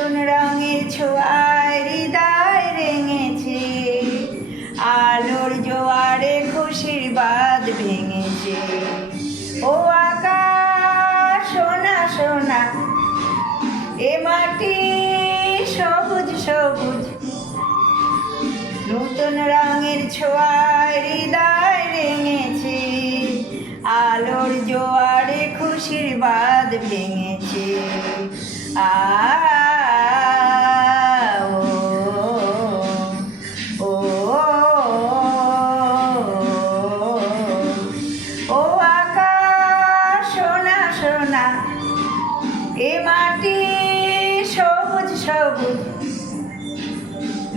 নতুন রঙের ছোঁয়ায় হৃদয় রেঙেছে, আলোর জোয়ারে খুশির বাঁধ ভেঙেছে। ও আকাশ সোনা সোনা, এ মাটি সবুজ সবুজ, নতুন রঙের ছোঁয়ায় হৃদয় রেঙেছে, আলোর জোয়ারে খুশির বাঁধ ভেঙেছে। আ ও ও আকাশ সোনা সোনা, এ মাটি সবুজ সবুজ,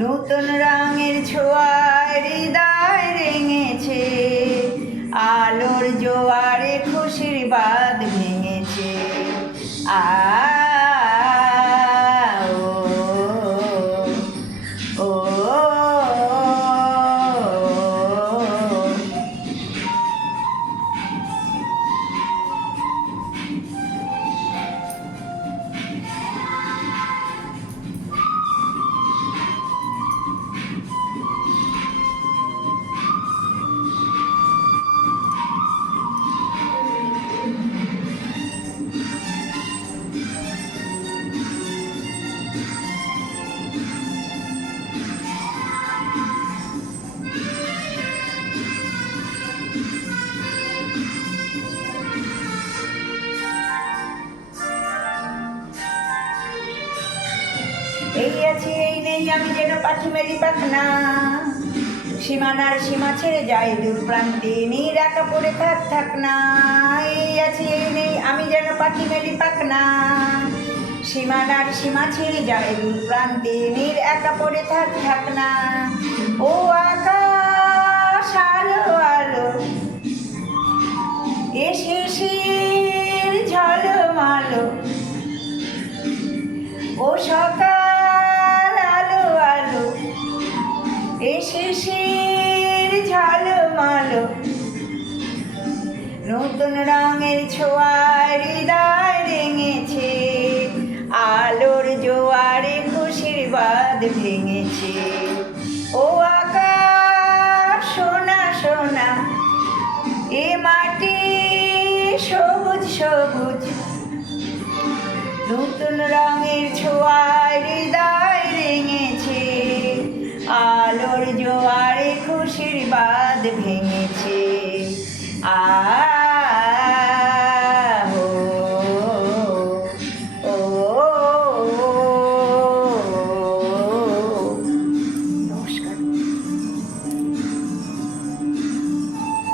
নতুন রঙের ছোঁয়ায় হৃদয় রেঙেছে, আলোর জোয়ারে খুশির বাঁধ ভেঙেছে। আ ও এই আছি এই নেই আমি যেন পাখি মেলি পাখনা, সীমানার সীমা ছেড়ে যাই দূর প্রান্তে, নীর একা পড়ে থাক থাক না। এই আছি এই নেই আমি যেন পাখি মেলি পাখনা, সীমানার সীমা ছেড়ে যাই দূর প্রান্তে, নীর একা পড়ে থাক থাক না। ও আকাশ আলো আলো, এ শিশির ঝলমালো, ও সকাল আলো আলো, এ শিশির ঝলমালো, নতুন রঙের ছোঁয়ায় হৃদয় রেঙেছে, আলোর জোয়ারে খুশির বাঁধ ভেঙেছে। ও আকাশ সোনা সোনা, এ মাটি সবুজ সবুজ, নতুন রঙের ছোঁয়ায় হৃদয় রেঙেছে, আলোর জোয়ারে খুশির বাঁধ ভেঙেছে।